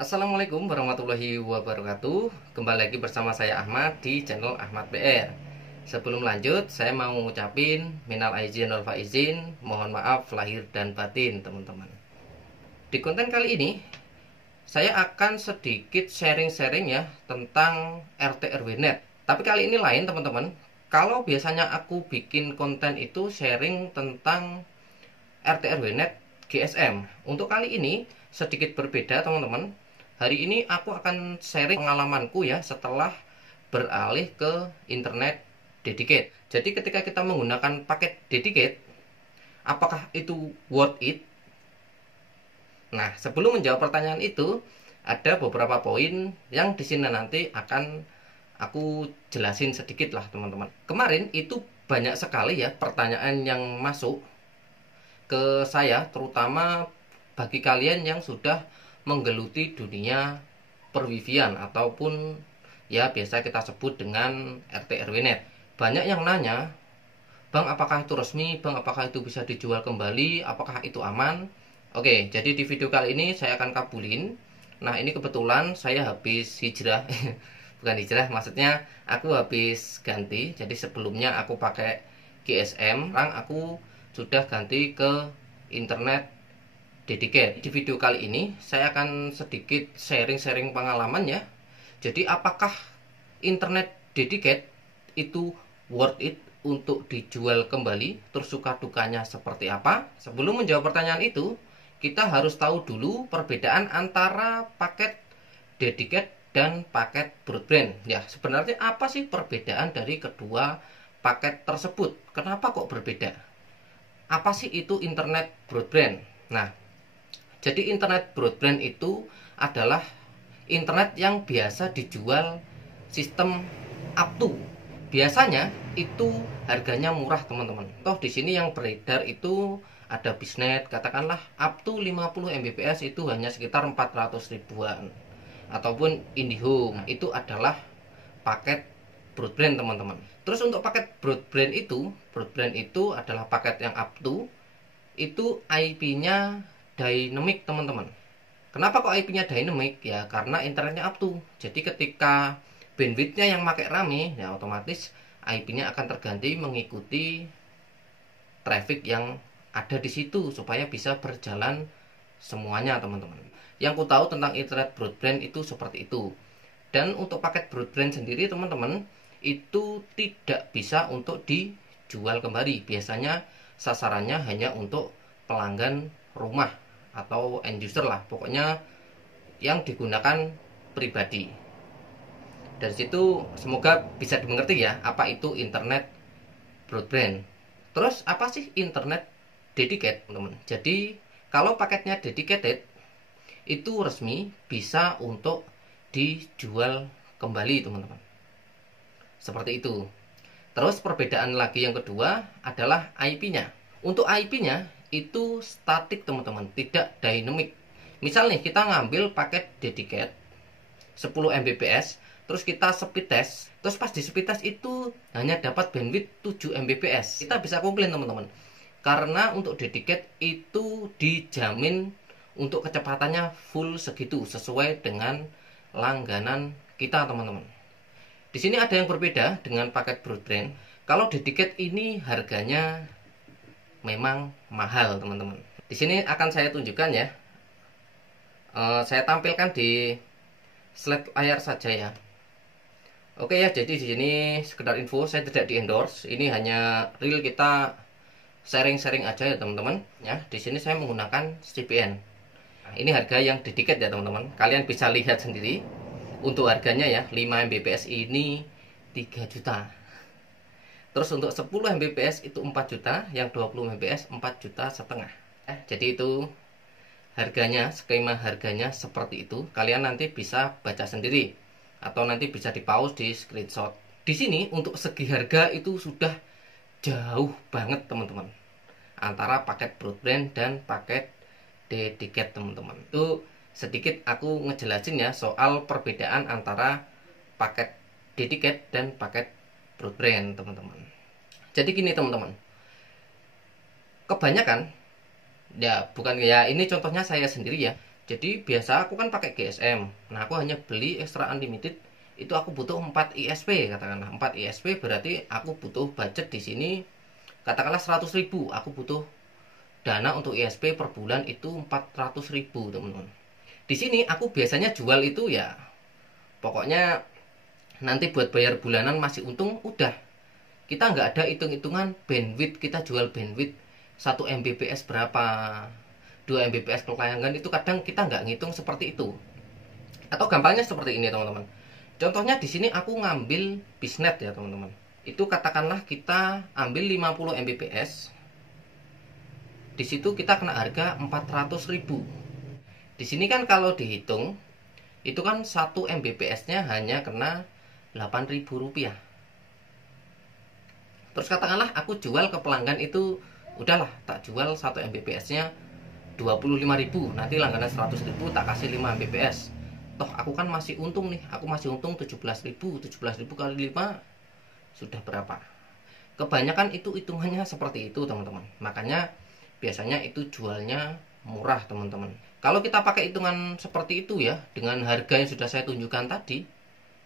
Assalamualaikum warahmatullahi wabarakatuh. Kembali lagi bersama saya Ahmad di channel Ahmad BR. Sebelum lanjut, saya mau ngucapin minal aizin wal faizin, mohon maaf lahir dan batin teman-teman. Di konten kali ini saya akan sedikit sharing-sharing ya tentang RT RW Net. Tapi kali ini lain teman-teman. Kalau biasanya aku bikin konten itu sharing tentang RT RW Net GSM. Untuk kali ini sedikit berbeda teman-teman. Hari ini aku akan sharing pengalamanku ya setelah beralih ke internet dedicated. Jadi ketika kita menggunakan paket dedicated, apakah itu worth it? Nah, sebelum menjawab pertanyaan itu, ada beberapa poin yang di sini nanti akan aku jelasin sedikit lah teman-teman. Kemarin itu banyak sekali ya pertanyaan yang masuk ke saya, terutama bagi kalian yang sudah menggeluti dunia perwifian ataupun ya biasa kita sebut dengan RT RW Net. Banyak yang nanya, "Bang, apakah itu resmi? Bang, apakah itu bisa dijual kembali? Apakah itu aman?" Oke, jadi di video kali ini saya akan kabulin. Nah, ini kebetulan saya habis hijrah. Bukan hijrah, maksudnya aku habis ganti. Jadi sebelumnya aku pakai GSM, sekarang aku sudah ganti ke internet dedicated. Di video kali ini saya akan sedikit sharing-sharing pengalaman ya. Jadi apakah internet dedicated itu worth it untuk dijual kembali? Terus suka dukanya seperti apa? Sebelum menjawab pertanyaan itu, kita harus tahu dulu perbedaan antara paket dedicated dan paket broadband. Ya, sebenarnya apa sih perbedaan dari kedua paket tersebut? Kenapa kok berbeda? Apa sih itu internet broadband? Nah, jadi internet broadband itu adalah internet yang biasa dijual sistem up to. Biasanya itu harganya murah teman-teman. Toh di sini yang beredar itu ada Bisnet, katakanlah up to 50 Mbps itu hanya sekitar 400 ribuan. Ataupun IndiHome, itu adalah paket broadband teman-teman. Terus untuk paket broadband itu adalah paket yang up to, itu IP-nya dynamic teman-teman. Kenapa kok IP-nya dynamic? Ya karena internetnya up to. Jadi ketika bandwidth-nya yang pakai rame, ya otomatis IP-nya akan terganti mengikuti traffic yang ada di situ supaya bisa berjalan semuanya teman-teman. Yang ku tahu tentang internet broadband itu seperti itu. Dan untuk paket broadband sendiri teman-teman, itu tidak bisa untuk dijual kembali. Biasanya sasarannya hanya untuk pelanggan rumah atau end user lah, pokoknya yang digunakan pribadi. Dari situ semoga bisa dimengerti ya apa itu internet broadband. Terus apa sih internet dedicated teman-teman? Jadi kalau paketnya dedicated itu resmi bisa untuk dijual kembali teman-teman. Seperti itu. Terus perbedaan lagi yang kedua adalah IP-nya. Untuk IP-nya itu statik teman-teman, tidak dynamic. Misal nih kita ngambil paket dedicated 10 Mbps, terus kita speed test, terus pas di speed test itu hanya dapat bandwidth 7 Mbps. Kita bisa komplain teman-teman. Karena untuk dedicated itu dijamin untuk kecepatannya full segitu sesuai dengan langganan kita teman-teman. Di sini ada yang berbeda dengan paket broadband. Kalau dedicated ini harganya memang mahal teman-teman. Di sini akan saya tunjukkan ya. Saya tampilkan di slide layar saja ya. Oke ya, jadi di sini sekedar info, saya tidak di endorse. Ini hanya real kita sharing-sharing aja ya teman-teman. Ya, di sini saya menggunakan CPN. Nah, ini harga yang dedicated ya teman-teman. Kalian bisa lihat sendiri. Untuk harganya ya 5 Mbps ini 3 juta. Terus untuk 10 Mbps itu 4 juta, yang 20 Mbps 4 juta setengah. Jadi itu harganya, skema harganya seperti itu. Kalian nanti bisa baca sendiri atau nanti bisa di pause di screenshot. Di sini untuk segi harga itu sudah jauh banget teman-teman antara paket broadband dan paket dedicated teman-teman. Itu sedikit aku ngejelasin ya soal perbedaan antara paket dedicated dan paket broadband teman-teman. Jadi gini teman-teman, kebanyakan ya bukan ya ini contohnya saya sendiri ya. Jadi biasa aku kan pakai GSM. Nah, aku hanya beli extra unlimited itu aku butuh 4 ISP katakanlah. 4 ISP berarti aku butuh budget di sini katakanlah 100.000. Aku butuh dana untuk ISP per bulan itu 400.000, teman-teman. Di sini aku biasanya jual itu ya pokoknya nanti buat bayar bulanan masih untung udah. Kita nggak ada hitung-hitungan bandwidth, kita jual bandwidth 1 Mbps berapa, 2 Mbps per layangan, itu kadang kita nggak ngitung seperti itu. Atau gampangnya seperti ini, teman-teman. Contohnya di sini aku ngambil bisnet ya, teman-teman. Itu katakanlah kita ambil 50 Mbps. Di situ kita kena harga 400.000. Di sini kan kalau dihitung itu kan 1 Mbps-nya hanya kena 8.000 rupiah. Terus katakanlah aku jual ke pelanggan itu udahlah tak jual 1 Mbps-nya 25.000, nanti langganan 100.000 tak kasih 5 Mbps. Toh aku kan masih untung nih, aku masih untung 17.000. 17.000 kali 5 sudah berapa? Kebanyakan itu hitungannya seperti itu, teman-teman. Makanya biasanya itu jualnya murah, teman-teman. Kalau kita pakai hitungan seperti itu ya, dengan harga yang sudah saya tunjukkan tadi,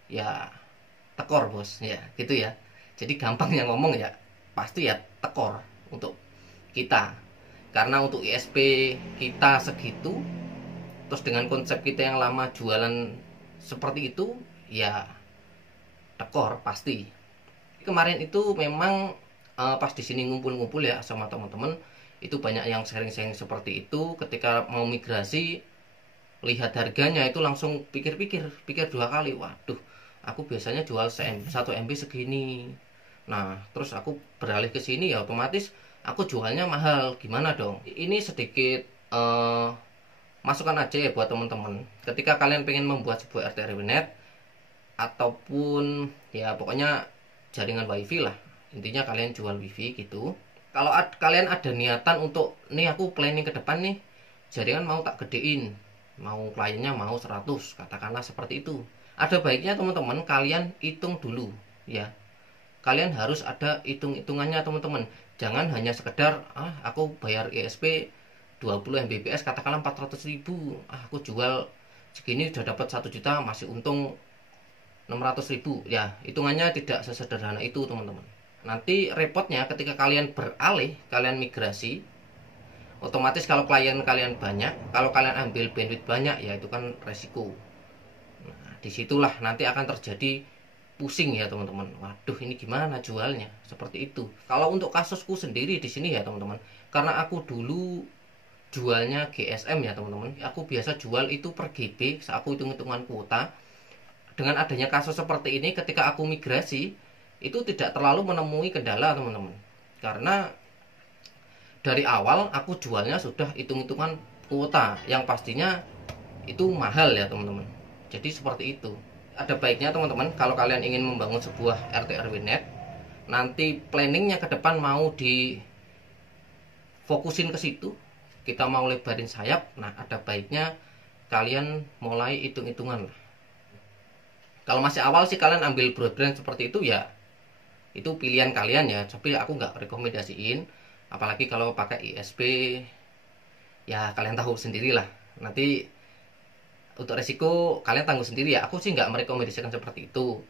ya tekor bos, ya gitu ya. Jadi gampangnya ngomong ya, pasti ya tekor untuk kita. Karena untuk ISP kita segitu, terus dengan konsep kita yang lama jualan seperti itu, ya tekor pasti. Kemarin itu memang pas di sini ngumpul-ngumpul ya sama teman-teman, itu banyak yang sharing-sharing seperti itu. Ketika mau migrasi, lihat harganya itu langsung pikir-pikir 2 kali. Waduh, aku biasanya jual 1 MB segini. Nah, terus aku beralih ke sini ya otomatis aku jualnya mahal. Gimana dong? Ini sedikit masukan aja ya buat teman-teman. Ketika kalian pengen membuat sebuah RT RW net ataupun ya pokoknya jaringan wifi lah, intinya kalian jual wifi gitu. Kalau kalian ada niatan untuk nih aku planning ke depan nih, jaringan mau tak gedein, mau kliennya mau 100, katakanlah seperti itu. Ada baiknya teman-teman kalian hitung dulu ya. Kalian harus ada hitung-hitungannya, teman-teman. Jangan hanya sekedar aku bayar ISP 20 Mbps katakanlah 400.000. Aku jual segini udah dapat 1 juta, masih untung 600.000. Ya, hitungannya tidak sesederhana itu, teman-teman. Nanti repotnya ketika kalian beralih, kalian migrasi, otomatis kalau klien kalian banyak, kalau kalian ambil bandwidth banyak, ya itu kan resiko. Nah, disitulah nanti akan terjadi pusing ya teman-teman. Waduh, ini gimana jualnya? Seperti itu. Kalau untuk kasusku sendiri di sini ya teman-teman, karena aku dulu jualnya GSM ya teman-teman, aku biasa jual itu per GB, aku hitung-hitungan kuota. Dengan adanya kasus seperti ini, ketika aku migrasi, itu tidak terlalu menemui kendala teman-teman, karena dari awal aku jualnya sudah hitung-hitungan kuota yang pastinya itu mahal ya teman-teman. Jadi seperti itu. Ada baiknya teman-teman kalau kalian ingin membangun sebuah RT RW net, nanti planningnya ke depan mau difokusin ke situ, kita mau lebarin sayap, nah ada baiknya kalian mulai hitung-hitungan lah. Kalau masih awal sih kalian ambil broadband seperti itu ya, itu pilihan kalian ya, tapi aku nggak rekomendasiin. Apalagi kalau pakai ISP, ya kalian tahu sendirilah. Nanti untuk resiko kalian tanggung sendiri ya. Aku sih nggak merekomendasikan seperti itu,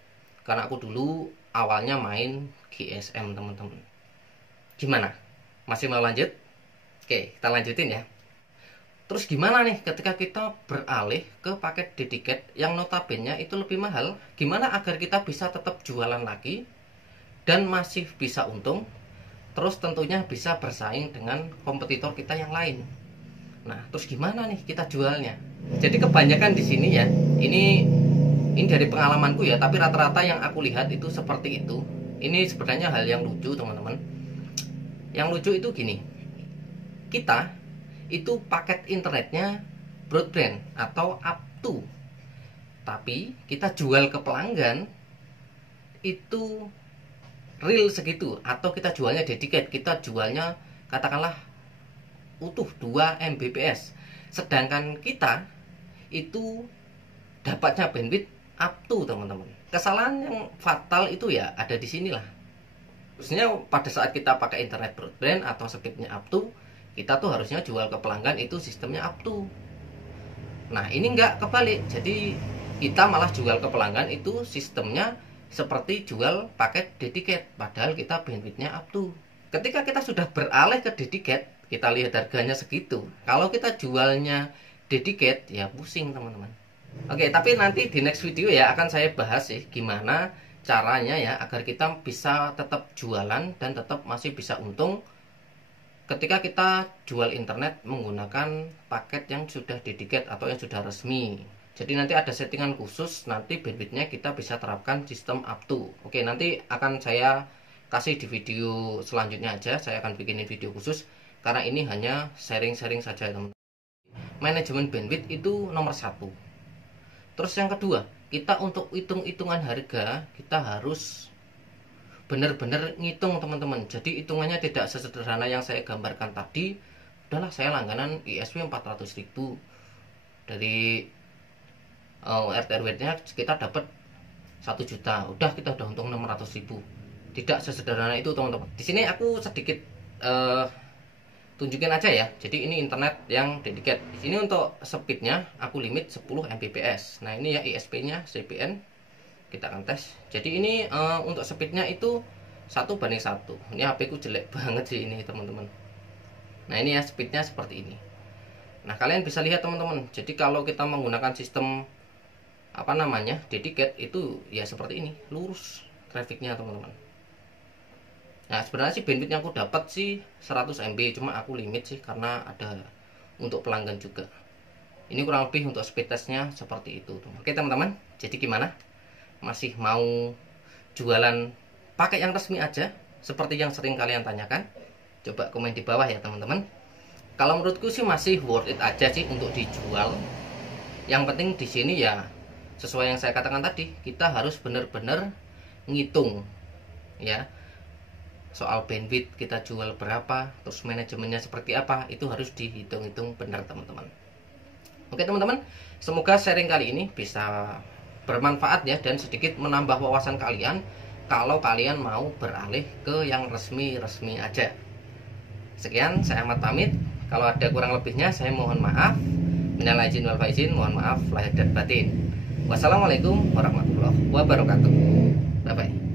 karena aku dulu awalnya main GSM teman-teman. Gimana? Masih mau lanjut? Oke, kita lanjutin ya. Terus gimana nih ketika kita beralih ke paket dedicated yang notabene itu lebih mahal? Gimana agar kita bisa tetap jualan lagi dan masih bisa untung, terus tentunya bisa bersaing dengan kompetitor kita yang lain? Nah, terus gimana nih kita jualnya? Jadi kebanyakan di sini ya, ini dari pengalamanku ya, tapi rata-rata yang aku lihat itu seperti itu. Ini sebenarnya hal yang lucu teman-teman. Yang lucu itu gini, kita itu paket internetnya broadband atau up to, tapi kita jual ke pelanggan itu real segitu, atau kita jualnya dedicated, kita jualnya katakanlah utuh 2 Mbps, sedangkan kita itu dapatnya bandwidth up to teman-teman. Kesalahan yang fatal itu ya ada di sinilah. Khususnya pada saat kita pakai internet broadband atau speednya up to, kita tuh harusnya jual ke pelanggan itu sistemnya up to. Nah ini enggak kebalik, jadi kita malah jual ke pelanggan itu sistemnya seperti jual paket dedicated, padahal kita bandwidthnya up to. Ketika kita sudah beralih ke dedicated, kita lihat harganya segitu. Kalau kita jualnya dedicated, ya pusing teman-teman. Oke, tapi nanti di next video ya akan saya bahas sih gimana caranya ya agar kita bisa tetap jualan dan tetap masih bisa untung ketika kita jual internet menggunakan paket yang sudah dedicated atau yang sudah resmi. Jadi nanti ada settingan khusus, nanti bandwidthnya kita bisa terapkan sistem up to. Oke, nanti akan saya kasih di video selanjutnya aja. Saya akan bikinin video khusus karena ini hanya sharing-sharing saja teman-teman. Manajemen bandwidth itu nomor satu. Terus yang kedua, kita untuk hitung-hitungan harga kita harus benar-benar ngitung teman-teman. Jadi hitungannya tidak sesederhana yang saya gambarkan tadi. Udahlah saya langganan ISP 400.000 dari RT/RW-nya kita dapat 1 juta, udah kita udah untung 600.000. Tidak sesederhana itu teman-teman. Di sini aku sedikit tunjukin aja ya. Jadi ini internet yang dedicated. Ini untuk speednya aku limit 10 Mbps. Nah ini ya ISP-nya CPN. Kita akan tes. Jadi ini untuk speednya itu 1:1. Ini HP ku jelek banget sih ini teman-teman. Nah ini ya speednya seperti ini. Nah kalian bisa lihat teman-teman. Jadi kalau kita menggunakan sistem dedicated itu ya seperti ini, lurus grafiknya teman-teman. Nah sebenarnya sih bandwidth yang aku dapat sih 100 MB, cuma aku limit sih karena ada untuk pelanggan juga. Ini kurang lebih untuk speed testnya seperti itu. Oke teman-teman, jadi gimana? Masih mau jualan pakai yang resmi aja seperti yang sering kalian tanyakan? Coba komen di bawah ya teman-teman. Kalau menurutku sih masih worth it aja sih untuk dijual. Yang penting di sini ya sesuai yang saya katakan tadi, kita harus benar-benar ngitung ya soal bandwidth kita jual berapa, terus manajemennya seperti apa, itu harus dihitung-hitung benar teman-teman. Oke teman-teman, semoga sharing kali ini bisa bermanfaat ya dan sedikit menambah wawasan kalian kalau kalian mau beralih ke yang resmi-resmi aja. Sekian, saya Ahmad pamit. Kalau ada kurang lebihnya saya mohon maaf. Minal aidin wal faizin, mohon maaf lahir dan batin. Wassalamualaikum warahmatullahi wabarakatuh. Bye bye.